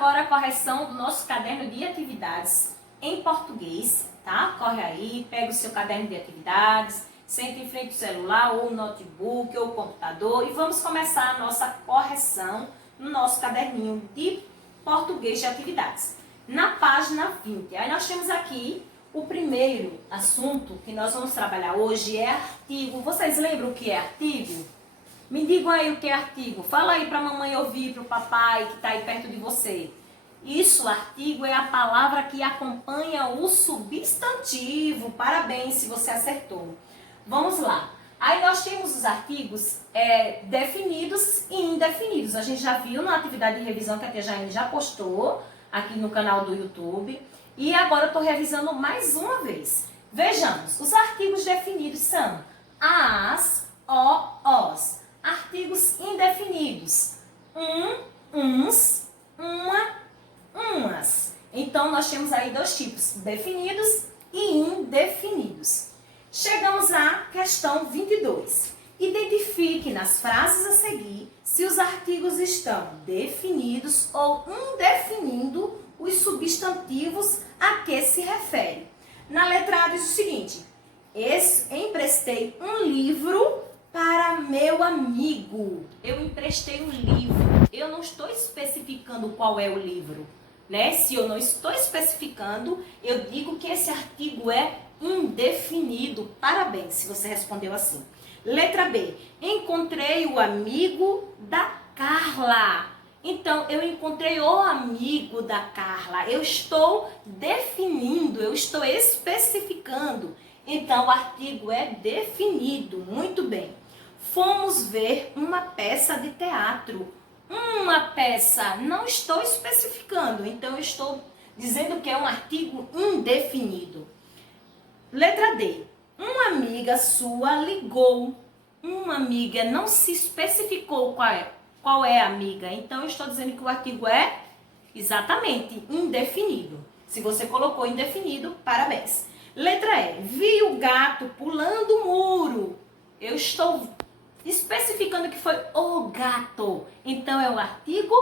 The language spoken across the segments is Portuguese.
agora a correção do nosso caderno de atividades em português, tá? Corre aí, pega o seu caderno de atividades, senta em frente ao celular ou notebook ou computador e vamos começar a nossa correção no nosso caderninho de português de atividades. Na página 20, aí nós temos aqui o primeiro assunto que nós vamos trabalhar hoje é artigo. Vocês lembram o que é artigo? Me digam aí o que é artigo. Fala aí para a mamãe ouvir, para o papai que está aí perto de você. Isso, artigo, é a palavra que acompanha o substantivo. Parabéns se você acertou. Vamos lá. Aí nós temos os artigos definidos e indefinidos. A gente já viu na atividade de revisão que a Tia Jaine já postou aqui no canal do YouTube. E agora eu estou revisando mais uma vez. Vejamos, os artigos definidos são as, os. Artigos indefinidos, uns, uma, umas. Então, nós temos aí dois tipos, definidos e indefinidos. Chegamos à questão 22. Identifique nas frases a seguir se os artigos estão definidos ou indefinindo os substantivos a que se refere. Na letra A diz o seguinte: emprestei um livro para meu amigo. Eu emprestei um livro. Eu não estou especificando qual é o livro, né? Se eu não estou especificando, eu digo que esse artigo é indefinido. Parabéns se você respondeu assim. Letra B. Encontrei o amigo da Carla. Então, eu encontrei o amigo da Carla. Eu estou definindo, eu estou especificando. Então, o artigo é definido. Muito bem. Fomos ver uma peça de teatro. Uma peça, não estou especificando. Então, eu estou dizendo que é um artigo indefinido. Letra D. Uma amiga sua ligou. Uma amiga, não se especificou qual é a amiga. Então, eu estou dizendo que o artigo é exatamente indefinido. Se você colocou indefinido, parabéns. Letra E. Vi o gato pulando o muro. Eu estou especificando que foi o gato. Então, é o artigo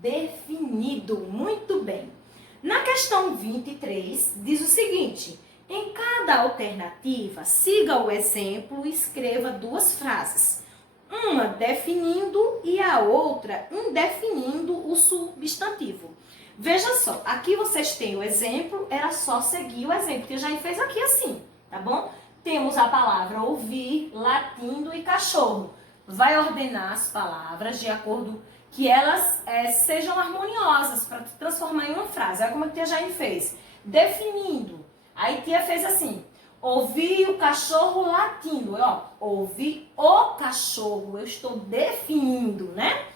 definido. Muito bem. Na questão 23, diz o seguinte: em cada alternativa, siga o exemplo e escreva duas frases. Uma definindo e a outra indefinindo o substantivo. Veja só, aqui vocês têm o exemplo, era só seguir o exemplo, que eu já fez aqui assim, tá bom? Temos a palavra ouvir, latindo e cachorro. Vai ordenar as palavras de acordo que elas sejam harmoniosas para transformar em uma frase. Olha como a Tia Jaine fez. Definindo. Aí Tia fez assim. Ouvi o cachorro latindo. Ó, ouvi o cachorro. Eu estou definindo, né?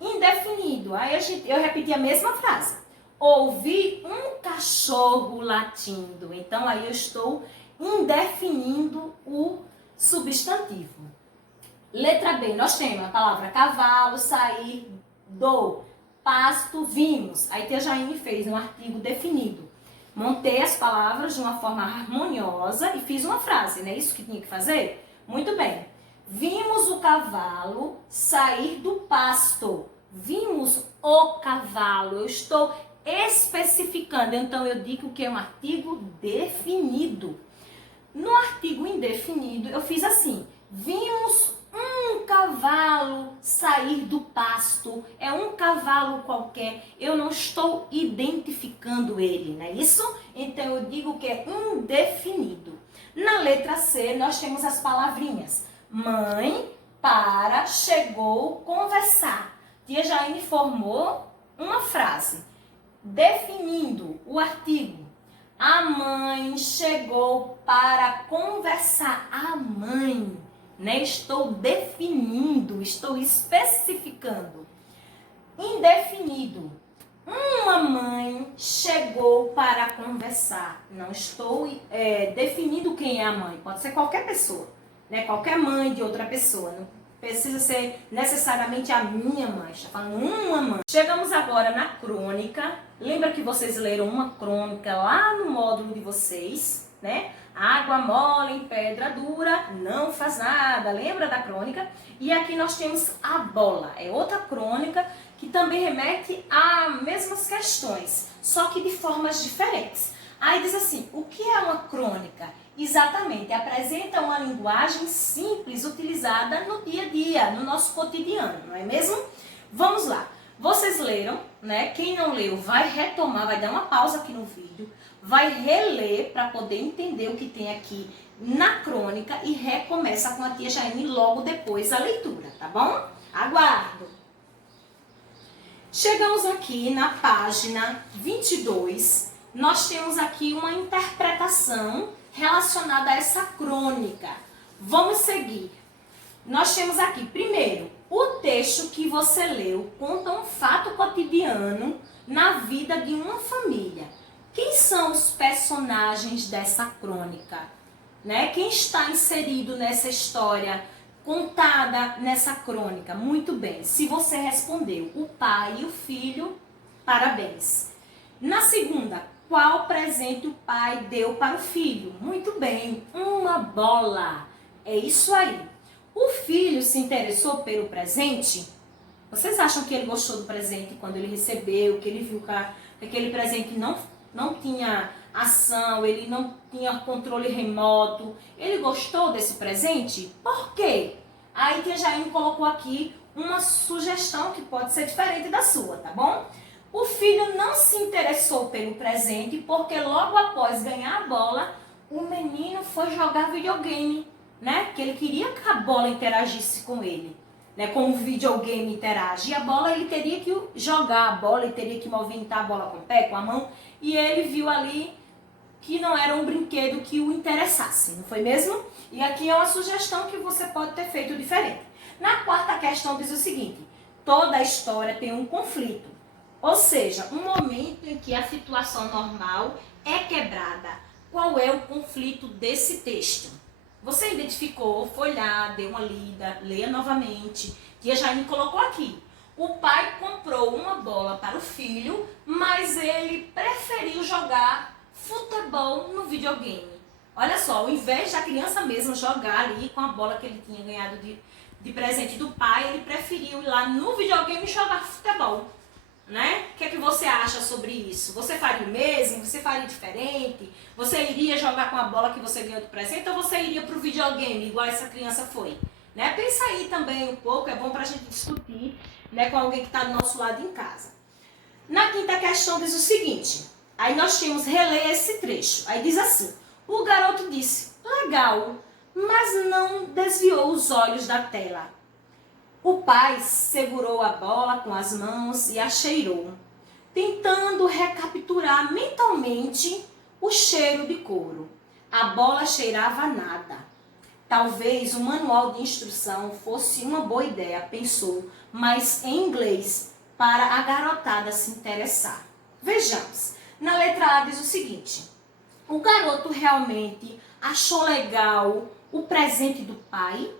Indefinido. Aí eu repeti a mesma frase. Ouvi um cachorro latindo. Então, aí eu estou indefinindo o substantivo. Letra B, nós temos a palavra cavalo, sair do pasto, vimos. Aí Tia Jaine fez um artigo definido. Montei as palavras de uma forma harmoniosa e fiz uma frase, não é isso que tinha que fazer? Muito bem. Vimos o cavalo sair do pasto. Vimos o cavalo. Eu estou especificando, então eu digo que é um artigo definido. No artigo indefinido, eu fiz assim. Vimos um cavalo sair do pasto. É um cavalo qualquer. Eu não estou identificando ele, não é isso? Então, eu digo que é indefinido. Na letra C, nós temos as palavrinhas. Mãe, para, chegou, conversar. Tia Jaine formou uma frase. Definindo o artigo. A mãe chegou para conversar. A mãe, né? Estou definindo, estou especificando. Indefinido. Uma mãe chegou para conversar. Não estou definindo quem é a mãe. Pode ser qualquer pessoa, né? Qualquer mãe de outra pessoa. Não precisa ser necessariamente a minha mãe. Está falando uma mãe. Chegamos agora na crônica. Lembra que vocês leram uma crônica lá no módulo de vocês, né? Água mole em pedra dura não faz nada. Lembra da crônica? E aqui nós temos a bola. É outra crônica que também remete às mesmas questões, só que de formas diferentes. Aí diz assim, o que é uma crônica? Exatamente, apresenta uma linguagem simples utilizada no dia a dia, no nosso cotidiano, não é mesmo? Vamos lá. Vocês leram, né? Quem não leu vai retomar, vai dar uma pausa aqui no vídeo, vai reler para poder entender o que tem aqui na crônica e recomeça com a tia Jaine logo depois a leitura, tá bom? Aguardo. Chegamos aqui na página 22, nós temos aqui uma interpretação relacionada a essa crônica. Vamos seguir. Nós temos aqui, primeiro, o texto que você leu conta um fato cotidiano na vida de uma família. Quem são os personagens dessa crônica? Né? Quem está inserido nessa história contada nessa crônica? Muito bem, se você respondeu o pai e o filho, parabéns. Na segunda, qual presente o pai deu para o filho? Muito bem, uma bola. É isso aí. O filho se interessou pelo presente? Vocês acham que ele gostou do presente quando ele recebeu, que ele viu que aquele presente não tinha ação, ele não tinha controle remoto? Ele gostou desse presente? Por quê? Aí tia Jaine colocou aqui uma sugestão que pode ser diferente da sua, tá bom? O filho não se interessou pelo presente porque logo após ganhar a bola, o menino foi jogar videogame, né? Que ele queria que a bola interagisse com ele, né? Como o videogame interage. E a bola, ele teria que jogar a bola, ele teria que movimentar a bola com o pé, com a mão. E ele viu ali que não era um brinquedo que o interessasse, não foi mesmo? E aqui é uma sugestão que você pode ter feito diferente. Na quarta questão diz o seguinte, toda a história tem um conflito. Ou seja, um momento em que a situação normal é quebrada. Qual é o conflito desse texto? Você identificou, foi lá, deu uma lida, leia novamente. Tia Jaine colocou aqui. O pai comprou uma bola para o filho, mas ele preferiu jogar futebol no videogame. Olha só, ao invés da criança mesmo jogar ali com a bola que ele tinha ganhado de presente do pai, ele preferiu ir lá no videogame jogar futebol. Né? O que é que você acha sobre isso? Você faria o mesmo? Você faria diferente? Você iria jogar com a bola que você ganhou de presente ou você iria para o videogame, igual essa criança foi? Né? Pensa aí também um pouco, é bom para a gente discutir, né, com alguém que está do nosso lado em casa. Na quinta questão diz o seguinte, aí nós temos reler esse trecho. Aí diz assim, o garoto disse, legal, mas não desviou os olhos da tela. O pai segurou a bola com as mãos e a cheirou, tentando recapturar mentalmente o cheiro de couro. A bola cheirava a nada. Talvez o manual de instrução fosse uma boa ideia, pensou, mas em inglês, para a garotada se interessar. Vejamos, na letra A diz o seguinte, o garoto realmente achou legal o presente do pai?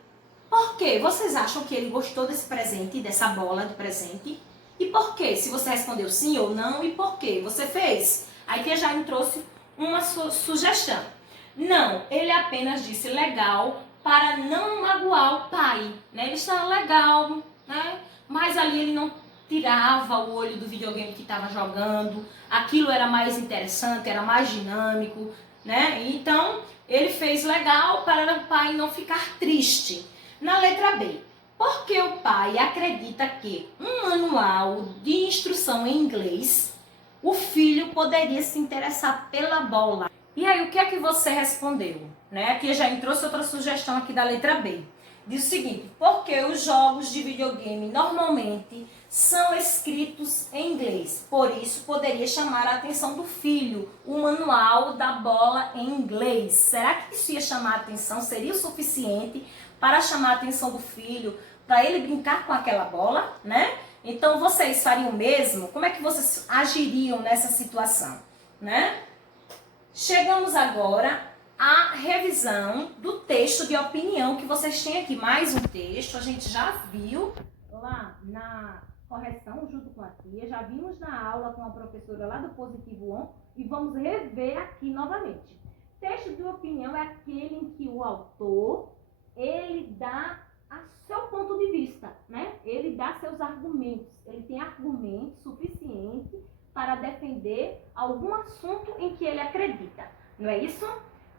Por quê? Vocês acham que ele gostou desse presente, dessa bola de presente? E por quê? Se você respondeu sim ou não, e por quê? Você fez? Aí tia Jaine trouxe uma sugestão. Não, ele apenas disse legal para não magoar o pai. Né? Ele estava legal, né? Mas ali ele não tirava o olho do videogame que estava jogando. Aquilo era mais interessante, era mais dinâmico, né? Então, ele fez legal para o pai não ficar triste. Na letra B, por que o pai acredita que um manual de instrução em inglês, o filho poderia se interessar pela bola? E aí, o que é que você respondeu? Né? Aqui já trouxe outra sugestão aqui da letra B. Diz o seguinte, porque os jogos de videogame normalmente são escritos em inglês. Por isso, poderia chamar a atenção do filho, o manual da bola em inglês. Será que isso ia chamar a atenção? Seria o suficiente para chamar a atenção do filho, para ele brincar com aquela bola, né? Então, vocês fariam o mesmo? Como é que vocês agiriam nessa situação, né? Chegamos agora à revisão do texto de opinião que vocês têm aqui. Mais um texto, a gente já viu lá na correção junto com a tia, já vimos na aula com a professora lá do Positivo On e vamos rever aqui novamente. Texto de opinião é aquele em que o autor ele dá seu ponto de vista, né? Ele dá seus argumentos, ele tem argumentos suficientes para defender algum assunto em que ele acredita. Não é isso?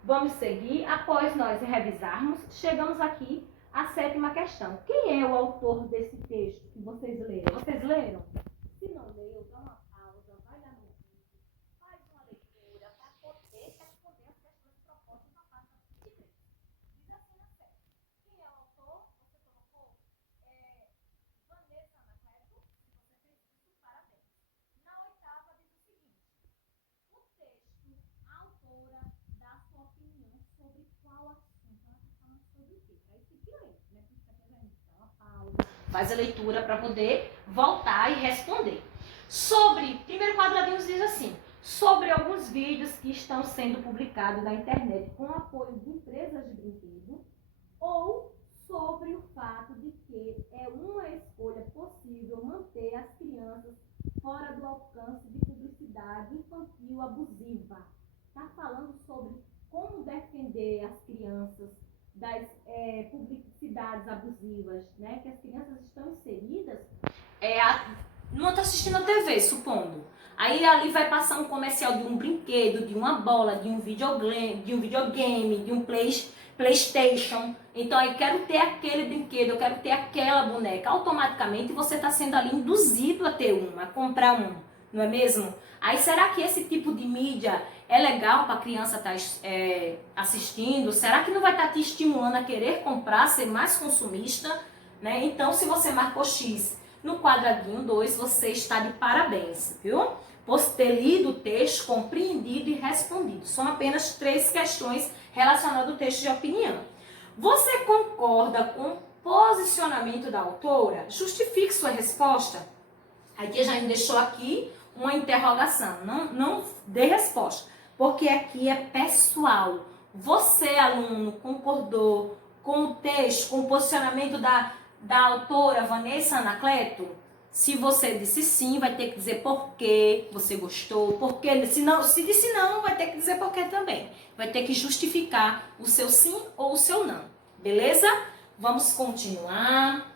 Vamos seguir. Após nós revisarmos, chegamos aqui à 7ª questão. Quem é o autor desse texto que vocês leram? Vocês leram? Se não leu, dá uma pausa, vai lá no vídeo, faz uma leitura para poder responder as questões propostas na página 23. Diz assim na 7. Quem é o autor? Você colocou? Vanessa Anacleto. Se você fez isso, parabéns. Na 8ª diz o seguinte: o texto, a autora dá sua opinião sobre qual assunto. Ela está falando sobre o quê? Para isso que ler, né? Por isso que a gente dá uma pausa, faz a leitura para poder voltar e responder. Sobre, primeiro quadradinho diz assim: sobre alguns vídeos que estão sendo publicados na internet com apoio de empresas de brinquedo, ou sobre o fato de que é uma escolha possível manter as crianças fora do alcance de publicidade infantil abusiva. Está falando sobre como defender as crianças das publicidades abusivas, né? Que as crianças estão inseridas. Não está assistindo a TV, supondo. Aí ali vai passar um comercial de um brinquedo, de uma bola, de um videogame, de um PlayStation. Então eu quero ter aquele brinquedo, eu quero ter aquela boneca. Automaticamente você está sendo ali induzido a ter a comprar um, não é mesmo? Aí será que esse tipo de mídia é legal para a criança estar assistindo? Será que não vai estar te estimulando a querer comprar, ser mais consumista? Né? Então se você marcou X no quadradinho 2, você está de parabéns, viu? Por ter lido o texto, compreendido e respondido. São apenas 3 questões relacionadas ao texto de opinião. Você concorda com o posicionamento da autora? Justifique sua resposta. A tia já me deixou aqui uma interrogação. Não dê resposta, porque aqui é pessoal. Você, aluno, concordou com o texto, com o posicionamento da autora Vanessa Anacleto? Se você disse sim, vai ter que dizer por que você gostou, porque se disse não, vai ter que dizer por que também. Vai ter que justificar o seu sim ou o seu não. Beleza? Vamos continuar.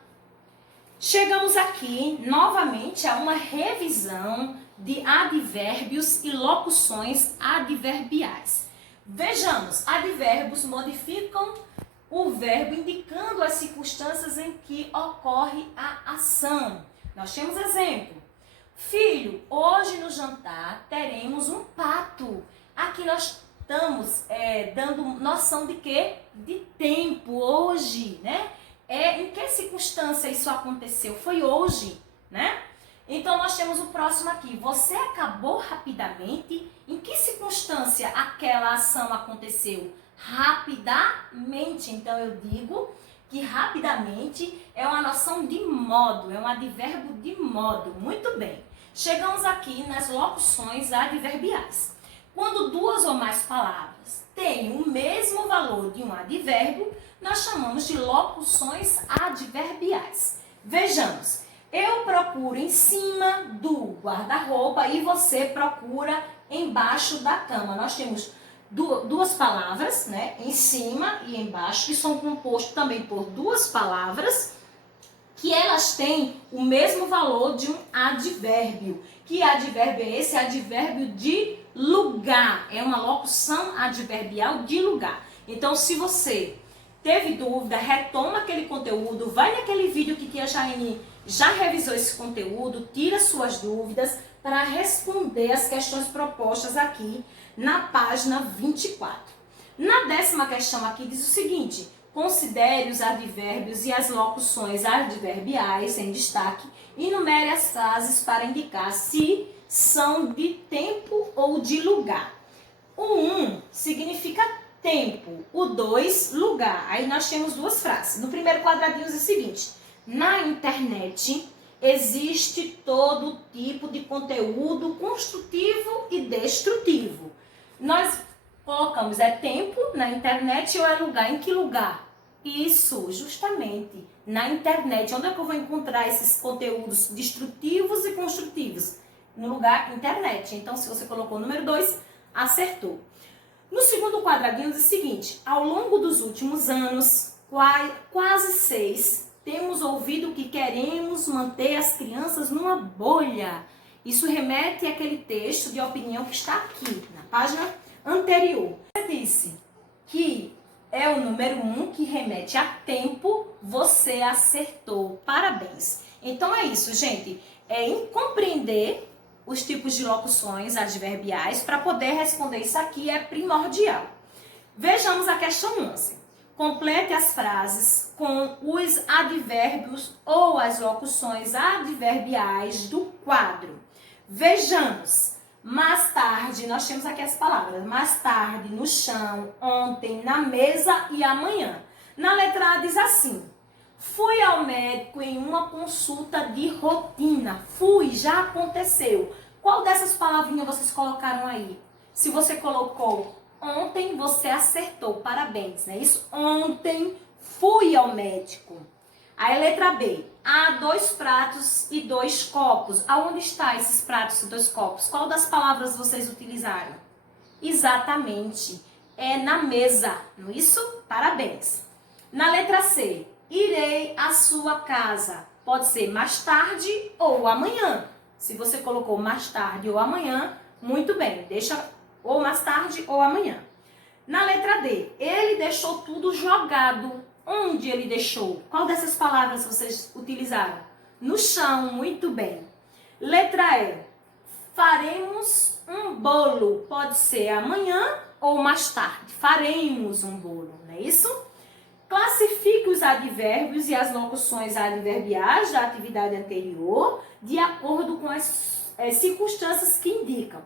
Chegamos aqui novamente a uma revisão de advérbios e locuções adverbiais. Vejamos, advérbios modificam o verbo indicando as circunstâncias em que ocorre a ação. Nós temos exemplo. Filho, hoje no jantar teremos um pato. Aqui nós estamos dando noção de quê? De tempo, hoje, né? Em que circunstância isso aconteceu? Foi hoje, né? Então nós temos o próximo aqui. Você acabou rapidamente. Em que circunstância aquela ação aconteceu? Rapidamente. Então eu digo que rapidamente é uma noção de modo, é um advérbio de modo. Muito bem. Chegamos aqui nas locuções adverbiais. Quando 2 ou mais palavras têm o mesmo valor de um advérbio, nós chamamos de locuções adverbiais. Vejamos, eu procuro em cima do guarda-roupa e você procura embaixo da cama. Nós temos duas palavras, né, em cima e embaixo, que são compostos também por 2 palavras, que elas têm o mesmo valor de um advérbio. Que advérbio é esse? Advérbio de lugar. É uma locução adverbial de lugar. Então, se você teve dúvida, retoma aquele conteúdo, vai naquele vídeo que tia Jaine já revisou esse conteúdo, tira suas dúvidas para responder as questões propostas aqui na página 24. Na 10ª questão aqui diz o seguinte: considere os advérbios e as locuções adverbiais em destaque e enumere as frases para indicar se são de tempo ou de lugar. O 1 significa tempo, o 2, lugar. Aí nós temos 2 frases. No primeiro quadradinho diz o seguinte: na internet existe todo tipo de conteúdo construtivo e destrutivo. Nós colocamos tempo na internet ou é lugar? Em que lugar? Isso, justamente, na internet. Onde é que eu vou encontrar esses conteúdos destrutivos e construtivos? No lugar internet. Então, se você colocou o número 2, acertou. No segundo quadradinho diz o seguinte: ao longo dos últimos anos, quase 6, temos ouvido que queremos manter as crianças numa bolha. Isso remete àquele texto de opinião que está aqui, na página anterior. Você disse que é o número 1 que remete a tempo, você acertou. Parabéns. Então é isso, gente. Compreender os tipos de locuções adverbiais para poder responder isso aqui é primordial. Vejamos a questão 11. Complete as frases com os advérbios ou as locuções adverbiais do quadro. Vejamos. Mais tarde, nós temos aqui as palavras. Mais tarde, no chão, ontem, na mesa e amanhã. Na letra A diz assim: fui ao médico em uma consulta de rotina. Fui, já aconteceu. Qual dessas palavrinhas vocês colocaram aí? Se você colocou ontem, você acertou. Parabéns, não é isso? Ontem, fui ao médico. Aí, letra B. Há 2 pratos e 2 copos. Aonde estão esses pratos e 2 copos? Qual das palavras vocês utilizaram? Exatamente. É na mesa, não é isso? Parabéns. Na letra C. Irei à sua casa. Pode ser mais tarde ou amanhã. Se você colocou mais tarde ou amanhã, muito bem. Deixa ou mais tarde ou amanhã. Na letra D. Ele deixou tudo jogado. Onde ele deixou? Qual dessas palavras vocês utilizaram? No chão, muito bem. Letra E. Faremos um bolo. Pode ser amanhã ou mais tarde. Faremos um bolo, não é isso? Classifique os advérbios e as locuções adverbiais da atividade anterior de acordo com as circunstâncias que indicam.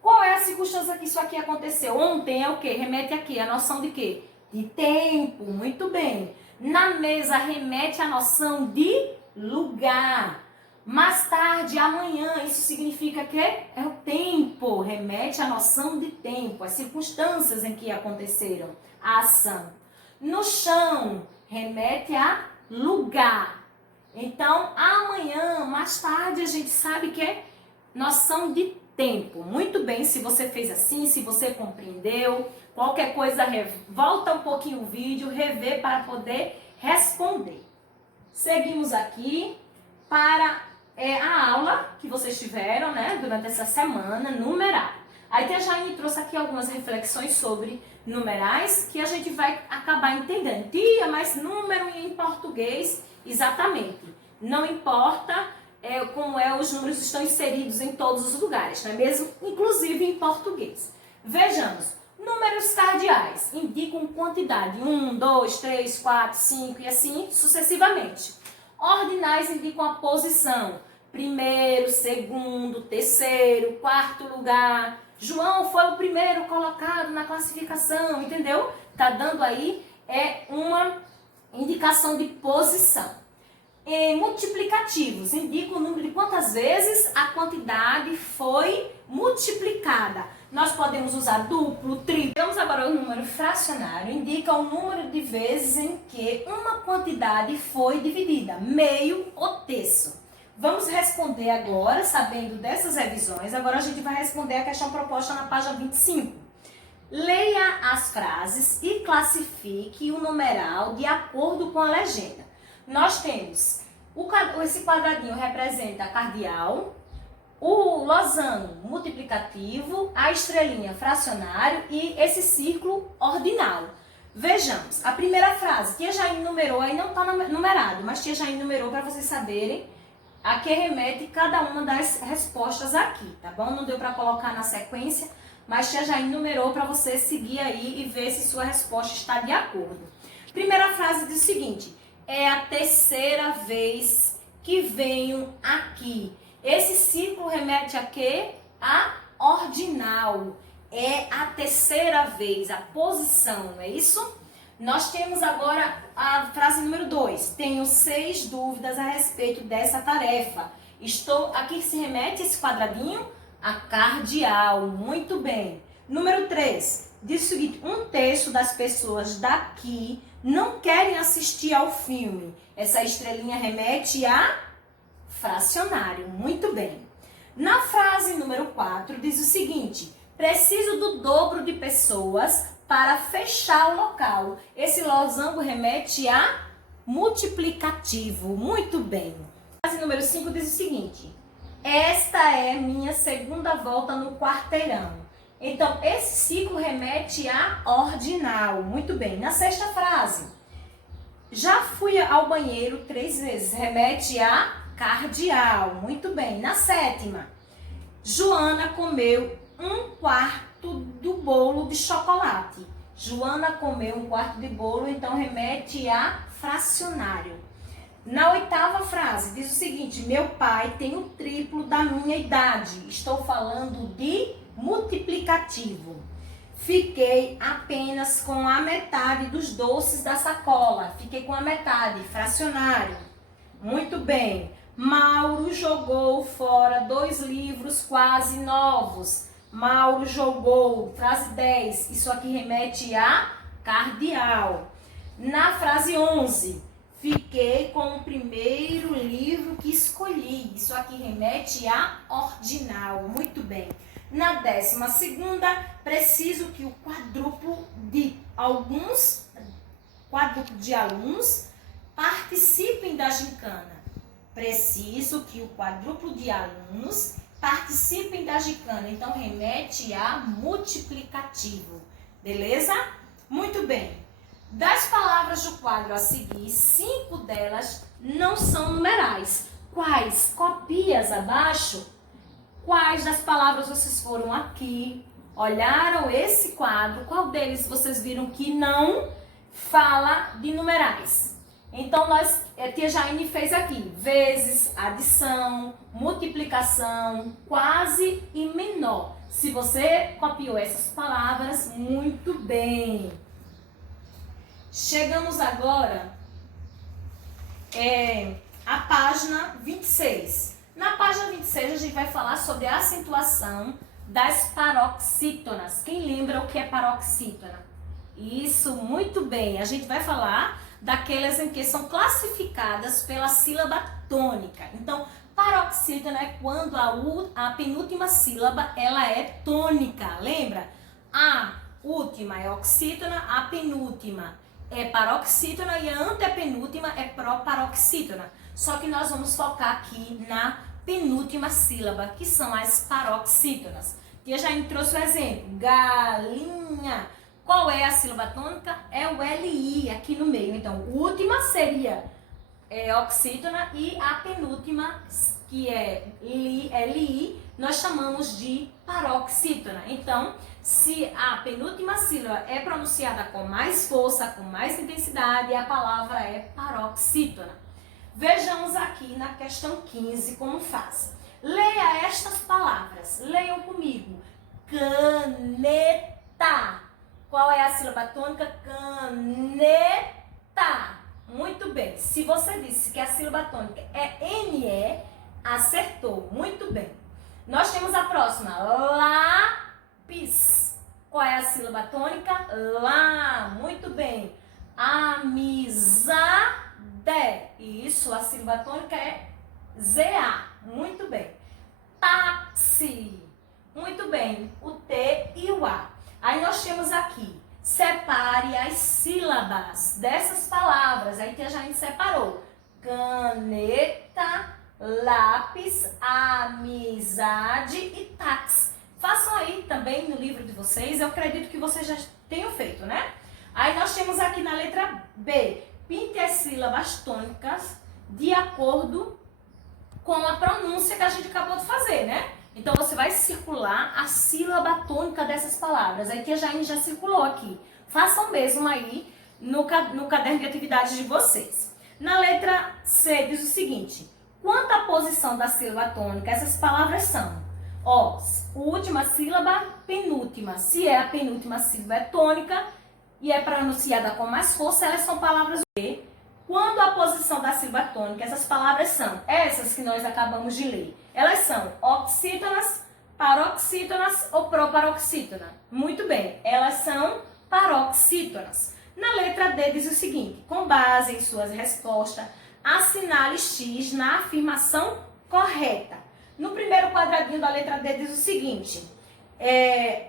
Qual é a circunstância que isso aqui aconteceu? Ontem é o quê? Remete aqui, a noção de quê? De tempo, muito bem. Na mesa remete à noção de lugar. Mais tarde, amanhã, isso significa que é o tempo, remete à noção de tempo, as circunstâncias em que aconteceram a ação. No chão, remete a lugar. Então, amanhã, mais tarde, a gente sabe que é noção de tempo. Muito bem, se você fez assim, se você compreendeu, qualquer coisa, volta um pouquinho o vídeo, rever para poder responder. Seguimos aqui para a aula que vocês tiveram, né, durante essa semana, numeral. Aí a Jaine trouxe aqui algumas reflexões sobre numerais que a gente vai acabar entendendo. Tia, mas número em português, exatamente. Não importa como os números estão inseridos em todos os lugares, não é mesmo? Inclusive em português. Vejamos. Números cardeais indicam quantidade. 1, 2, 3, 4, 5 e assim sucessivamente. Ordinais indicam a posição. Primeiro, segundo, terceiro, quarto lugar. João foi o primeiro colocado na classificação, entendeu? Tá dando aí uma indicação de posição. Multiplicativos indicam o número de quantas vezes a quantidade foi multiplicada. Nós podemos usar duplo, triplo. Vamos agora ao número fracionário. Indica o número de vezes em que uma quantidade foi dividida, meio ou terço. Vamos responder agora, sabendo dessas revisões. Agora a gente vai responder a questão proposta na página 25. Leia as frases e classifique o numeral de acordo com a legenda. Nós temos, esse quadradinho representa cardial, o losango multiplicativo, a estrelinha fracionário e esse círculo ordinal. Vejamos, a primeira frase, tia Jaine numerou, aí não está numerado, mas tia Jaine numerou para vocês saberem a que remete cada uma das respostas aqui, tá bom? Não deu para colocar na sequência, mas tia Jaine numerou para você seguir aí e ver se sua resposta está de acordo. Primeira frase diz o seguinte: é a terceira vez que venho aqui. Esse círculo remete a quê? A ordinal. É a terceira vez, a posição, não é isso? Nós temos agora a frase número 2. Tenho 6 dúvidas a respeito dessa tarefa. Aqui se remete esse quadradinho a cardial. Muito bem. Número 3. Diz o seguinte: 1/3 das pessoas daqui não querem assistir ao filme. Essa estrelinha remete a fracionário. Muito bem. Na frase número 4 diz o seguinte: preciso do dobro de pessoas para fechar o local. Esse losango remete a multiplicativo. Muito bem. A frase número 5 diz o seguinte: Esta é minha segunda volta no quarteirão. Então, esse ciclo remete a ordinal. Muito bem. Na sexta frase, já fui ao banheiro 3 vezes. Remete a cardial. Muito bem. Na sétima, Joana comeu 1/4 do bolo de chocolate. Joana comeu 1/4 de bolo, então remete a fracionário. Na oitava frase, diz o seguinte: meu pai tem o triplo da minha idade. Estou falando de multiplicativo. Fiquei apenas com a metade dos doces da sacola. Fiquei com a metade, fracionário. Muito bem. Mauro jogou fora 2 livros quase novos. Mauro jogou, frase 10. Isso aqui remete a cardial. Na frase 11, fiquei com o primeiro livro que escolhi. Isso aqui remete a ordinal. Muito bem. Na 12ª, preciso que o quadruplo de alunos participem da gincana. Preciso que o quadruplo de alunos participem da gincana. Então, remete a multiplicativo. Beleza? Muito bem. Das palavras do quadro a seguir, 5 delas não são numerais. Quais? Copias abaixo. Quais das palavras vocês foram aqui, olharam esse quadro, qual deles vocês viram que não fala de numerais? Então, a tia Jaine fez aqui, vezes, adição, multiplicação, quase e menor. Se você copiou essas palavras, muito bem. Chegamos agora à página 26. Na página 26, a gente vai falar sobre a acentuação das paroxítonas. Quem lembra o que é paroxítona? Isso, muito bem. A gente vai falar daquelas em que são classificadas pela sílaba tônica. Então, paroxítona é quando a penúltima sílaba ela é tônica. Lembra? A última é oxítona, a penúltima é paroxítona e a antepenúltima é proparoxítona. Só que nós vamos focar aqui na penúltima sílaba, que são as paroxítonas. E eu já trouxe o exemplo, galinha. Qual é a sílaba tônica? É o LI aqui no meio. Então, a última seria oxítona e a penúltima, que é LI, nós chamamos de paroxítona. Então, se a penúltima sílaba é pronunciada com mais força, com mais intensidade, a palavra é paroxítona. Vejamos aqui na questão 15 como faz. Leia estas palavras. Leiam comigo. Caneta. Qual é a sílaba tônica? Caneta. Muito bem. Se você disse que a sílaba tônica é NE, acertou. Muito bem. Nós temos a próxima. Lápis. Qual é a sílaba tônica? Lá. Muito bem. Amizade. Isso, a sílaba tônica é ZA. Muito bem. Táxi. Muito bem. O T e o A. Aí nós temos aqui, separe as sílabas dessas palavras. Aí que a gente separou. Caneta, lápis, amizade e táxi. Façam aí também no livro de vocês. Eu acredito que vocês já tenham feito, né? Aí nós temos aqui na letra B. Pinte as sílabas tônicas de acordo com a pronúncia que a gente acabou de fazer, né? Então, você vai circular a sílaba tônica dessas palavras. Aí que a Jaine já circulou aqui. Façam mesmo aí no caderno de atividades de vocês. Na letra C diz o seguinte. Quanto à posição da sílaba tônica, essas palavras são, última sílaba, penúltima. Se a penúltima sílaba é tônica e é pronunciada com mais força, elas são palavras B. Quando a posição da sílaba tônica, essas palavras são essas que nós acabamos de ler. Elas são oxítonas, paroxítonas ou proparoxítona. Muito bem, elas são paroxítonas. Na letra D diz o seguinte, com base em suas respostas, assinale X na afirmação correta. No primeiro quadradinho da letra D diz o seguinte,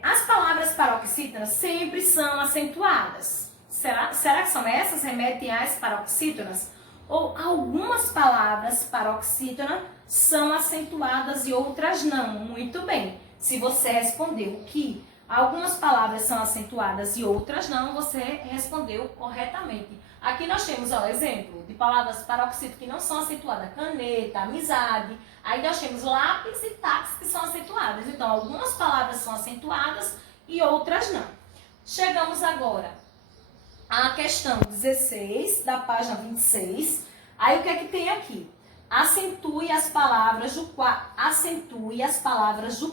as palavras paroxítonas sempre são acentuadas. Será que são essas? Remetem às paroxítonas? Ou algumas palavras paroxítona são acentuadas e outras não. Muito bem. Se você respondeu que algumas palavras são acentuadas e outras não, você respondeu corretamente. Aqui nós temos, ó, exemplo de palavras paroxítonas que não são acentuadas. Caneta, amizade. Aí nós temos lápis e táxi que são acentuadas. Então, algumas palavras são acentuadas e outras não. Chegamos agora à questão 16, da página 26. Aí o que é que tem aqui? Acentue as palavras do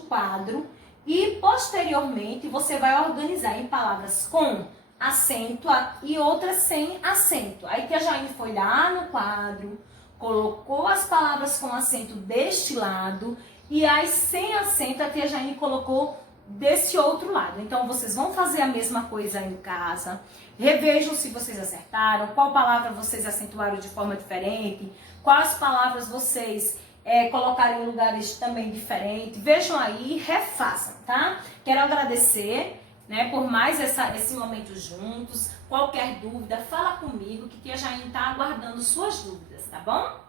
quadro e, posteriormente, você vai organizar em palavras com acento e outras sem acento. Aí tia Jaine foi lá no quadro, colocou as palavras com acento deste lado e as sem acento a tia Jaine colocou desse outro lado. Então, vocês vão fazer a mesma coisa em casa. Revejam se vocês acertaram, qual palavra vocês acentuaram de forma diferente, quais palavras vocês colocaram em lugares também diferentes. Vejam aí, refaçam, tá? Quero agradecer, né, por mais esse momento juntos. Qualquer dúvida, fala comigo que tia Jaine está aguardando suas dúvidas, tá bom?